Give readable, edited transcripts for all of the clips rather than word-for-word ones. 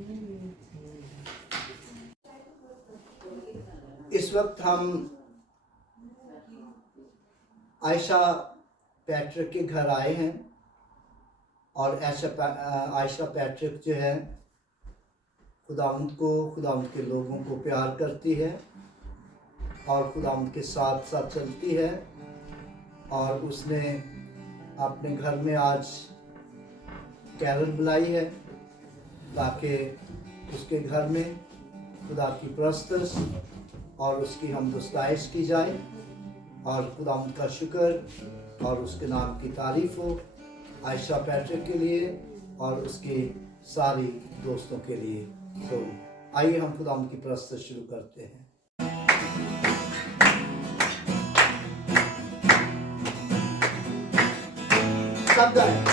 इस वक्त हम आयशा पैट्रिक के घर आए हैं और आयशा पैट्रिक जो है खुदावंद के लोगों को प्यार करती है और खुदावंद के साथ साथ चलती है। और उसने अपने घर में आज कैरल बुलाई है ताकि उसके घर में खुदा की परस्तश और उसकी हमदस्ताइश की जाए और खुदावंद का शुक्र और उसके नाम की तारीफ हो आयशा पैट्रिक के लिए और उसके सारी दोस्तों के लिए। तो आइए हम खुदावंद की परस्तश शुरू करते हैं। सब गाएं।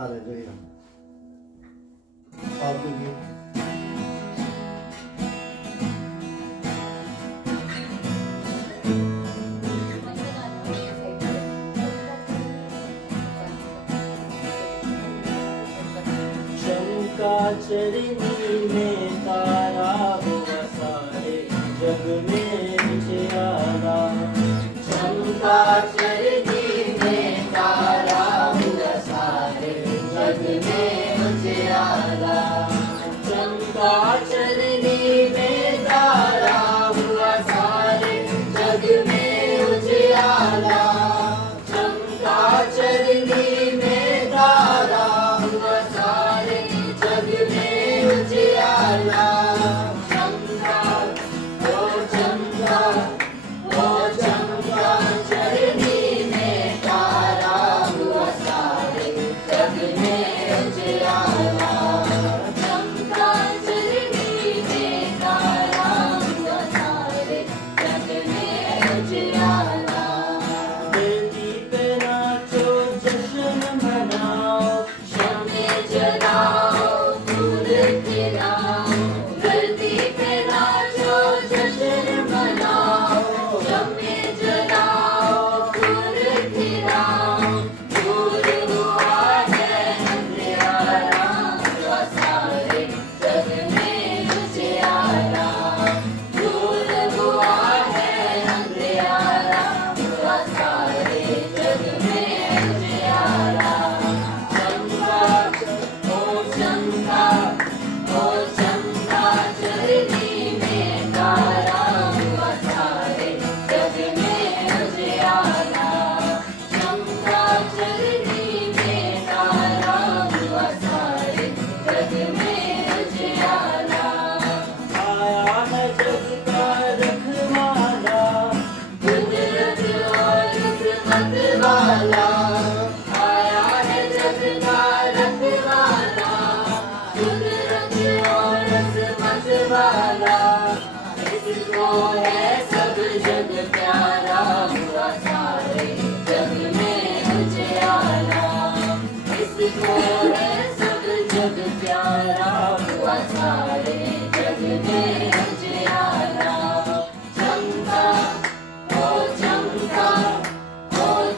हालेलुया। और कोई गीत? चमका चरनी में तारा हुआ सारे जग में उजियारा। चमका चरनी में तारा हुआ सारे जग में उजियारा। चमका चरनी में तारा हुआ सारे जग में उजियारा। चमका चरनी में तारा हुआ सारे जग में उजियारा। चमका ओ चमका चरनी में तारा हुआ सारे जग में उजियारा। चमका चरनी में तारा हुआ सारे जग में उजियारा। धरती पे नाचो जश्न मनाओ, शम्मे जलाओ, फूल खिलाओ। धरती पे नाचो जश्न मनाओ, शम्मे जलाओ, फूल खिलाओ। दूर हुआ है अंधियारा, हुआ सारे जग में उजियारा। दूर हुआ है अंधियारा, हुआ सारे जग में उजियारा। चमका ओ चमका चरनी में तारा हुआ सारे जग में उजियारा। चमका चरनी में तारा हुआ सारे जग में उजियारा। आया है जग का रखवाला, कुदरत और हिकमत वाला। आया है जग का रखवाला, कुदरत और हिकमत वाला। इसको है सब जग प्यारा, हुआ सारे जग में उजियारा। इसको है सब जग प्यारा, हुआ सारे जग में उजियारा। चमका ओ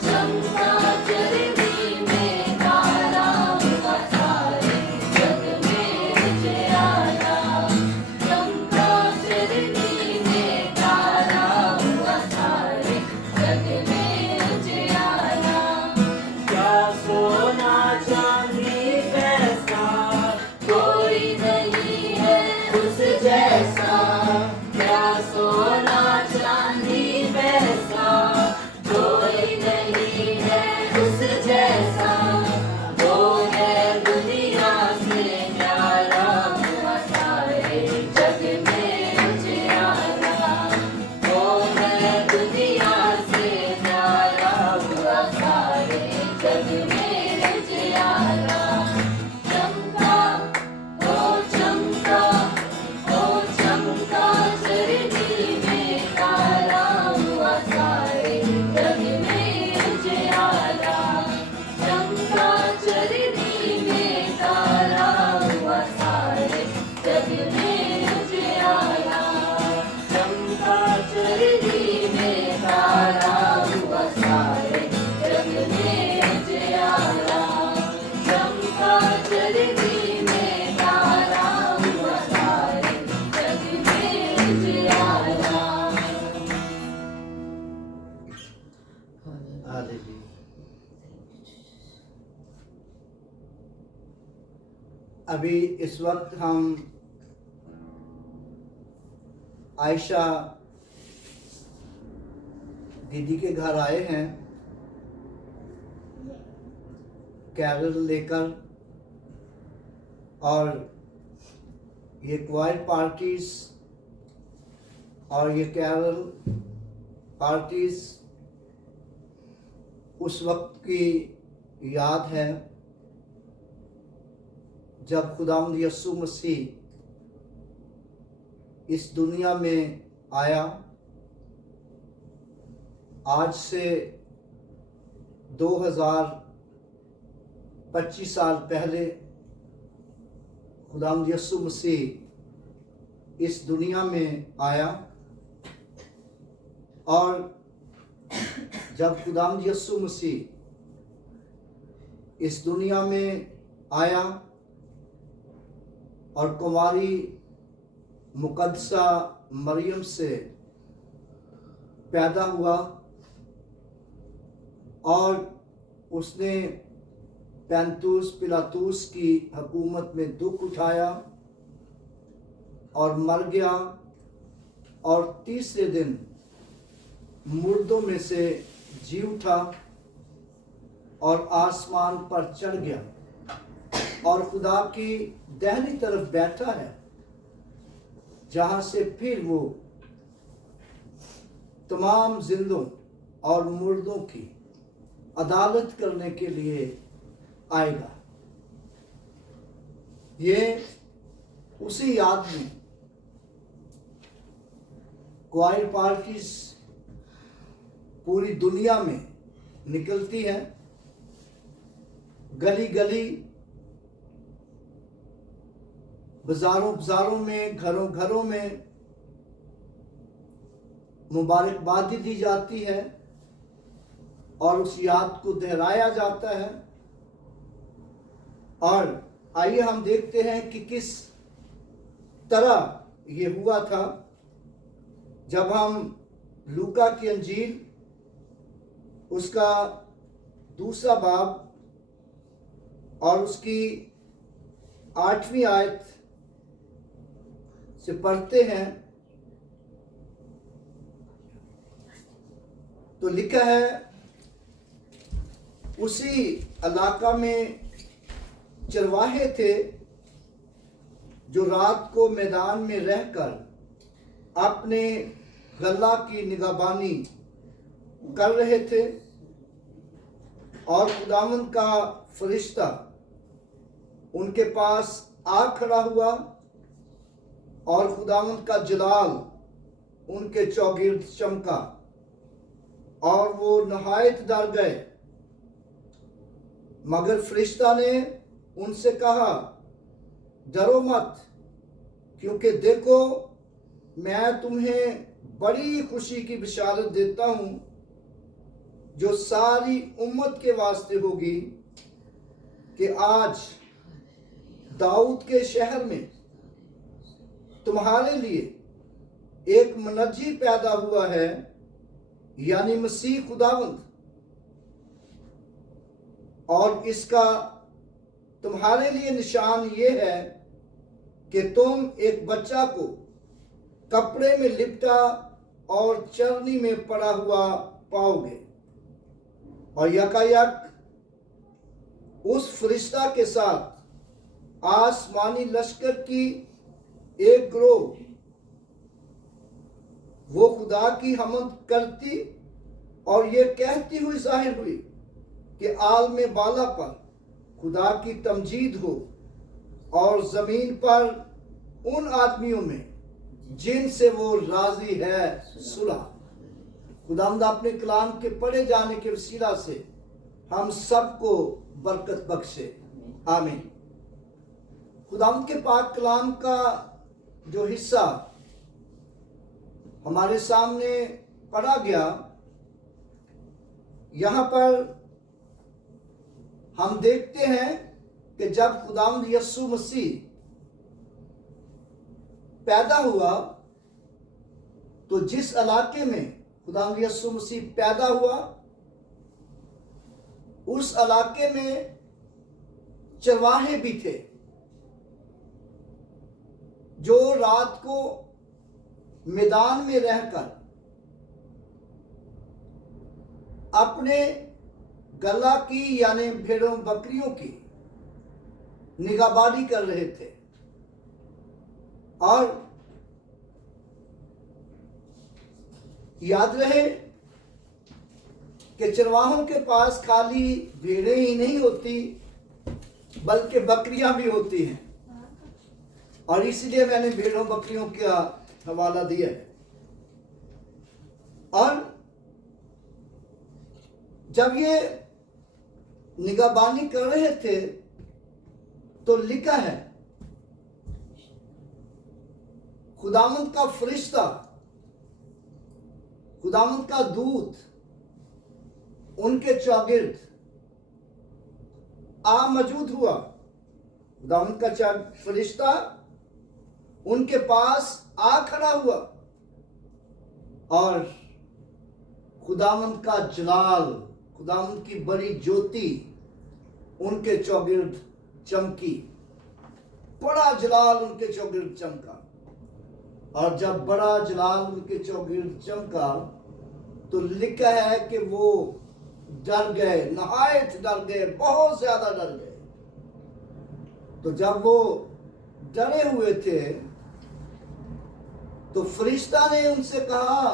चमका चरनी में तारा हुआ सारे जग में उजियारा। चमका चरनी में तारा हुआ सारे जग में उजियारा। क्या सोना चांदी पैसा कोई नहीं है उस जैसा। क्या सोना चांदी पैसा कोई नहीं है उस जैसा। वो है दुनिया से न्यारा, हुआ सारे जग में उजियारा। वो है दुनिया से न्यारा, हुआ सारे जग में उजियारा। चमका ओ चमका चरनी में तारा हुआ सारे जग में उजियारा। चमका चरनी में तारा हुआ सारे जग में उजियारा। चमका चरनी में तारा हुआ सारे जग में उजियारा। चमका चरनी में तारा हुआ सारे जग में उजियारा। हालेलुया। अभी इस वक्त हम आयशा दीदी के घर आए हैं कैरल लेकर, और ये क्वायर पार्टीज और ये कैरल पार्टीज उस वक्त की याद है जब खुदावंद यीशु मसीह इस दुनिया में आया। आज से 2000 25 साल पहले खुदावंद यीशु मसीह इस दुनिया में आया, और जब खुदावंद यीशु मसीह इस दुनिया में आया और कुंवारी मुकद्दसा मरियम से पैदा हुआ, और उसने पैंतुस पिलातुस की हुकूमत में दुख उठाया और मर गया, और तीसरे दिन मुर्दों में से जी उठा और आसमान पर चढ़ गया और खुदा की दाहिनी तरफ बैठा है, जहां से फिर वो तमाम जिंदों और मुर्दों की अदालत करने के लिए आएगा। ये उसी याद में क्वायर पार्टीज पूरी दुनिया में निकलती है, गली गली, बाजारों बाजारों में, घरों घरों में मुबारकबादी दी जाती है और उस याद को दोहराया जाता है। और आइए हम देखते हैं कि किस तरह ये हुआ था। जब हम लूका की अंजील उसका 2 बाब और उसकी 8वीं आयत से पढ़ते हैं तो लिखा है, उसी इलाका में चरवाहे थे जो रात को मैदान में रहकर अपने गल्ला की निगहबानी कर रहे थे, और खुदावंद का फरिश्ता उनके पास आ खड़ा हुआ और खुदावंद का जलाल उनके चौगिर्द चमका और वो नहायत डर गए। मगर फरिश्ता ने उनसे कहा, डरो मत, क्योंकि देखो मैं तुम्हें बड़ी खुशी की बिशारत देता हूं जो सारी उम्मत के वास्ते होगी, कि आज दाऊद के शहर में तुम्हारे लिए एक मुनज्जी पैदा हुआ है, यानी मसीह खुदावंद, और इसका तुम्हारे लिए निशान ये है कि तुम एक बच्चा को कपड़े में लिपटा और चरनी में पड़ा हुआ पाओगे। और यकायक उस फरिश्ता के साथ आसमानी लश्कर की एक ग्रोह वो खुदा की हमद करती और ये कहती हुई जाहिर हुई कि आलम बाला पर खुदा की तमजीद हो और जमीन पर उन आदमियों में जिनसे वो राजी है सुलह। खुदावंद अपने कलाम के पढ़े जाने के वसीला से हम सबको बरकत बख्शे, आमीन। खुदावंद के पाक कलाम का जो हिस्सा हमारे सामने पढ़ा गया, यहाँ पर हम देखते हैं कि जब खुदावंद यीशु मसीह पैदा हुआ तो जिस इलाके में खुदावंद यीशु मसीह पैदा हुआ उस इलाके में चरवाहे भी थे जो रात को मैदान में रहकर अपने गल्ला की यानी भेड़ों बकरियों की निगाहबानी कर रहे थे। और याद रहे कि चरवाहों के पास खाली भेड़ें ही नहीं होती बल्कि बकरियां भी होती हैं, और इसलिए मैंने भेड़ों बकरियों का हवाला दिया है। और जब ये निगाहबानी कर रहे थे तो लिखा है, खुदावंद का फरिश्ता, खुदावंद का दूत उनके चौगिर्द आ मौजूद हुआ। खुदावंद का फरिश्ता उनके पास आ खड़ा हुआ और खुदावंद का जलाल, खुदावंद की बड़ी ज्योति उनके चौगिर्द चमकी। बड़ा जलाल उनके चौगिर्द चमका, और जब बड़ा जलाल उनके चौगिर्द चमका तो लिखा है कि वो डर गए, नहायत डर गए, बहुत ज्यादा डर गए। तो जब वो डरे हुए थे तो फरिश्ता ने उनसे कहा,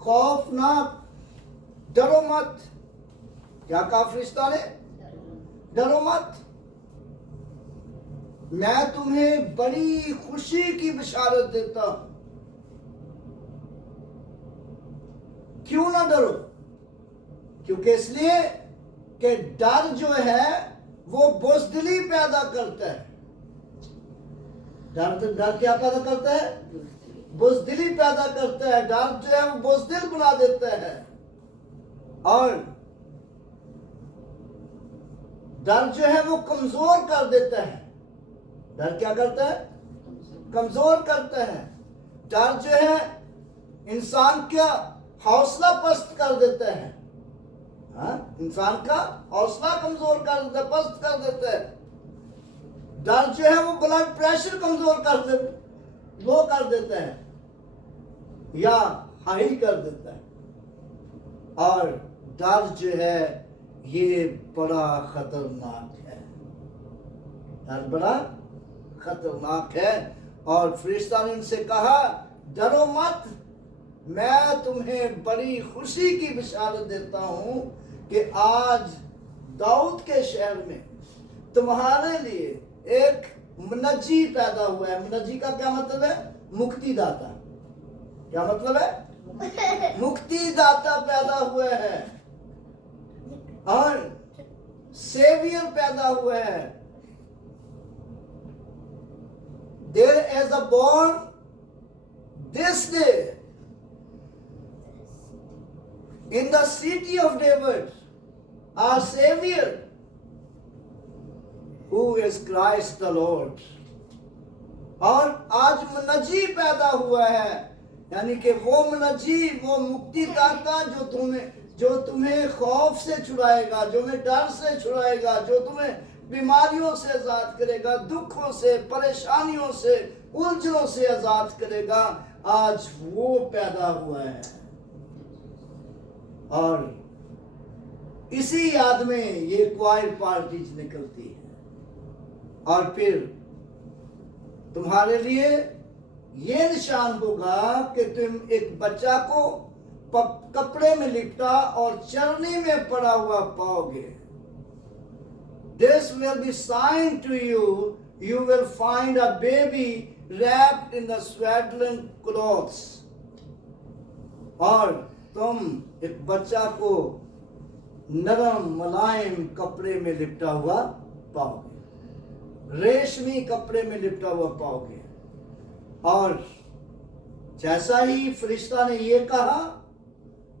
खौफ ना, डरो मत। क्या कहा फरिश्ता ने? डरो मत, मैं तुम्हें बड़ी खुशी की बशारत देता हूं। क्यों ना डरो? क्योंकि इसलिए कि डर जो है वो बुज़दिली पैदा करता है। डर क्या पैदा करता है? बुज़दिली पैदा करता है। डर जो है वो बुज़दिल बना देता है, और डर जो है वो कमजोर कर देता है। डर क्या करता है? कमजोर करता है। डर जो है इंसान का हौसला पस्त कर देता है। इंसान का हौसला कमजोर कर देता है, पस्त कर देता है। डर जो है वो ब्लड प्रेशर कमजोर कर देता, लो कर देता है या हाई कर देता है। और डर जो है ये बड़ा खतरनाक है। डर बड़ा खतरनाक है। और फरिश्ता ने उनसे कहा, डरो मत, मैं तुम्हें बड़ी खुशी की बशारत देता हूं कि आज दाऊद के शहर में तुम्हारे लिए एक मुनज्जी पैदा हुआ है। मुनज्जी का क्या मतलब है? मुक्तिदाता। क्या मतलब है? मुक्तिदाता पैदा हुआ है, और सेवियर पैदा हुआ है। There is a born this day in the city of David a Savior who is Christ the Lord। और आज मुनज्जी पैदा हुआ है, यानी कि वो मुनज्जी, वो मुक्तिदाता जो तुम्हें खौफ से छुड़ाएगा, जो तुम्हें डर से छुड़ाएगा, जो तुम्हें बीमारियों से आजाद करेगा, दुखों से, परेशानियों से, उलझनों से आजाद करेगा। आज वो पैदा हुआ है। और इसी याद में ये क्वायर पार्टीज निकलती है। और फिर तुम्हारे लिए ये निशान होगा कि तुम एक बच्चा को कपड़े में लिपटा और चरनी में पड़ा हुआ पाओगे। This will be sign to you, you will find a baby wrapped in the swaddling clothes। और तुम एक बच्चा को नरम मुलायम कपड़े में लिपटा हुआ पाओगे, रेशमी कपड़े में लिपटा हुआ पाओगे। और जैसा ही फरिश्ता ने ये कहा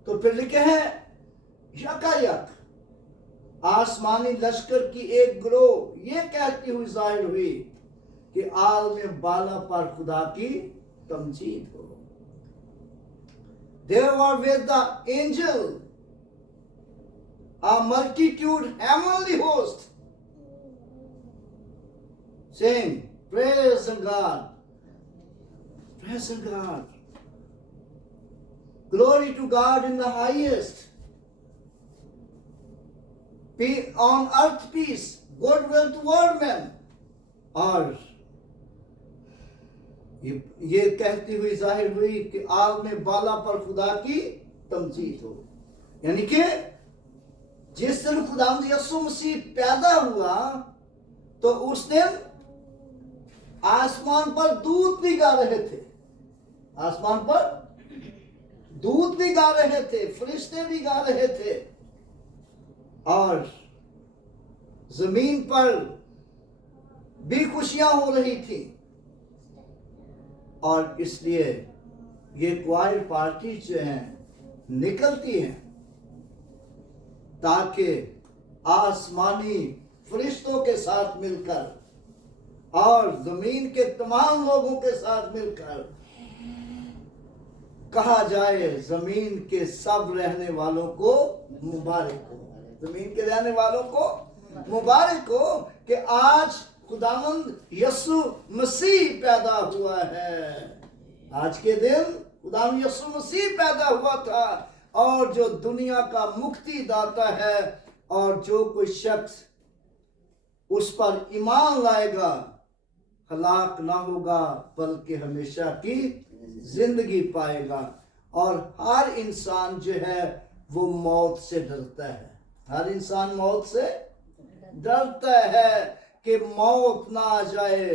तो फिर लिखे हैं, यकायक आसमानी लश्कर की एक गिरोह ये कहती हुई जाहिर हुई कि आलम बाला पर खुदा की तमजीद हो। There were with the angel a multitude heavenly host saying, praise God, praise God, glory to God in the highest, on earth peace, goodwill toward men। और ये कहती हुई जाहिर हुई कि आग में बाला पर खुदा की तमजीद हो। यानी कि जिस दिन खुदावंद यीशु मसीह पैदा हुआ तो उस दिन आसमान पर दूत भी गा रहे थे। आसमान पर दूत भी गा रहे थे, फरिश्ते भी गा रहे थे। और जमीन पर भी खुशियां हो रही थी, और इसलिए ये क्वायर पार्टी जो हैं निकलती हैं ताकि आसमानी फरिश्तों के साथ मिलकर और जमीन के तमाम लोगों के साथ मिलकर कहा जाए, जमीन के सब रहने वालों को मुबारक हो। जमीन के रहने वालों को मुबारक हो कि आज खुदावंद यीशु मसीह पैदा हुआ है। आज के दिन खुदावंद यीशु मसीह पैदा हुआ था, और जो दुनिया का मुक्ति दाता है, और जो कोई शख्स उस पर ईमान लाएगा हलाक ना होगा बल्कि हमेशा की जिंदगी पाएगा। और हर इंसान जो है वो मौत से डरता है। हर इंसान मौत से डरता है कि मौत ना आ जाए,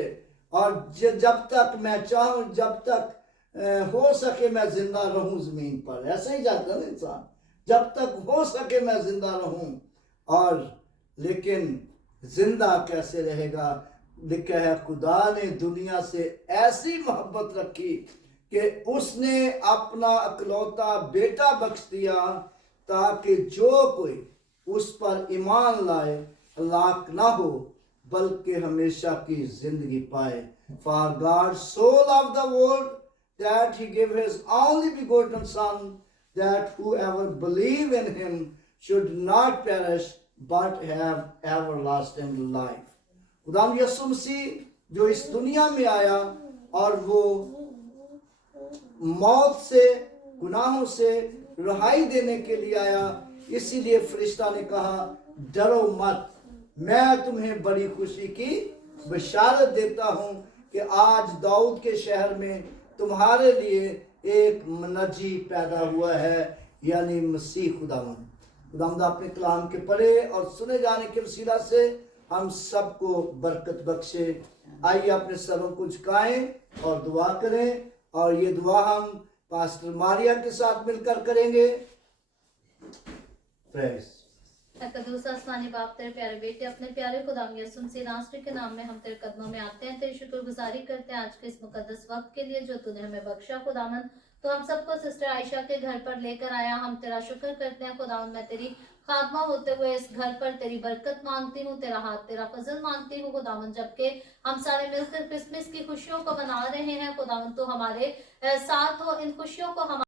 और जब तक मैं चाहूं, जब तक हो सके मैं जिंदा रहूं जमीन पर। ऐसे ही जाता है इंसान, जब तक हो सके मैं जिंदा रहूं। और लेकिन जिंदा कैसे रहेगा? लिखा है खुदा ने दुनिया से ऐसी मोहब्बत रखी कि उसने अपना अकलौता बेटा बख्श दिया, ताकि जो कोई उस पर ईमान लाए हलाक ना हो बल्कि हमेशा की जिंदगी पाए। For God so loved the world that he gave his only begotten son, that whoever believe in him should not perish but have everlasting life। खुदाम यीशु मसीह जो इस दुनिया में आया, और वो मौत से, गुनाहों से रिहाई देने के लिए आया। इसीलिए फरिश्ता ने कहा, डरो मत, मैं तुम्हें बड़ी खुशी की बशारत देता हूं कि आज दाऊद के शहर में तुम्हारे लिए एक मनजी पैदा हुआ है, यानी मसीह खुदावंद। खुदावंद अपने कलाम के पढ़े और सुने जाने के वसीला से हम सबको बरकत बख्शे। आइए अपने सरों को झुकाएं और दुआ करें, और ये दुआ हम पास्टर मारिया के साथ मिलकर करेंगे। प्रेज। कदूस आसमानी बाप, तेरे प्यारे बेटे अपने प्यारे खुदाम यीशु मसीह नासरी के नाम में हम तेरे कदमों में आते हैं, तेरी शुक्रगुजारी करते हैं आज के इस मुकद्दस वक्त के लिए जो तूने हमें बख्शा। खुदावन तो हम सबको सिस्टर आयशा के घर पर लेकर आया, हम तेरा शुक्र करते हैं खुदावन। मैं तेरी खात्मा होते हुए इस घर पर तेरी बरकत मांगती हूँ, तेरा हाथ, तेरा फजल मांगती हूँ खुदावन। जबकि हम सारे मिलकर क्रिसमस की खुशियों को मना रहे हैं खुदावन, तो हमारे साथ हो, इन खुशियों को हम